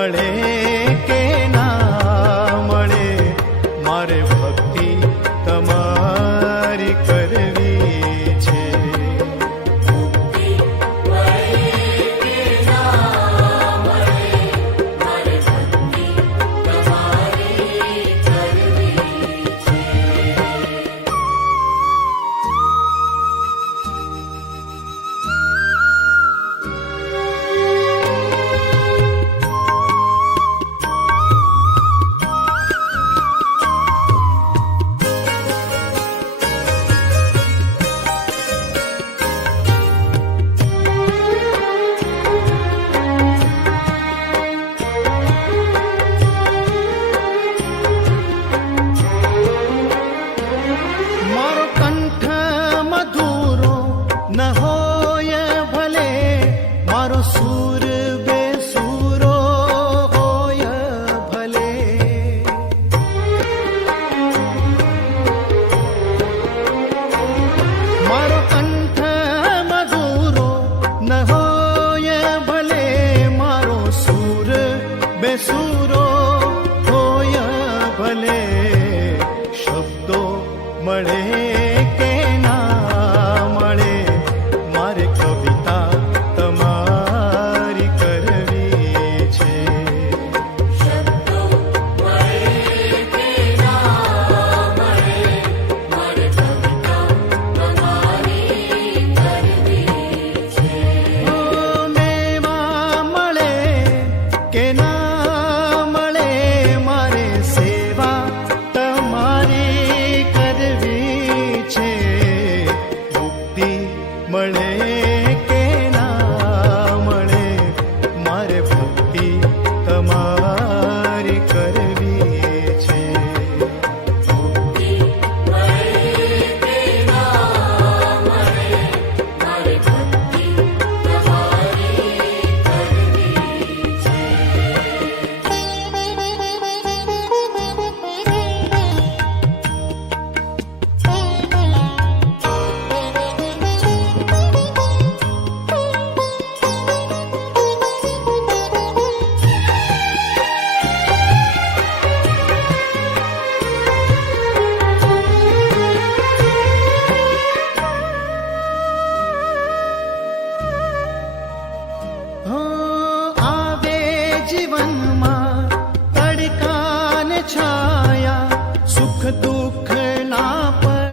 મળે કે ના મળે, મારે ભક્તિ તમારી કરવી છે. સૂર બેસૂરો હોય ભલે, મારો કંઠ મધુરો ન હોય ભલે, મારો સૂર બેસૂરો હોય ભલે, શબ્દો મળે કે ના મળે, મારે કવિતા મળે કે ના મળે, મારે ભક્તિ તમારી કરવી છે. જીવનમાં તડકાને છા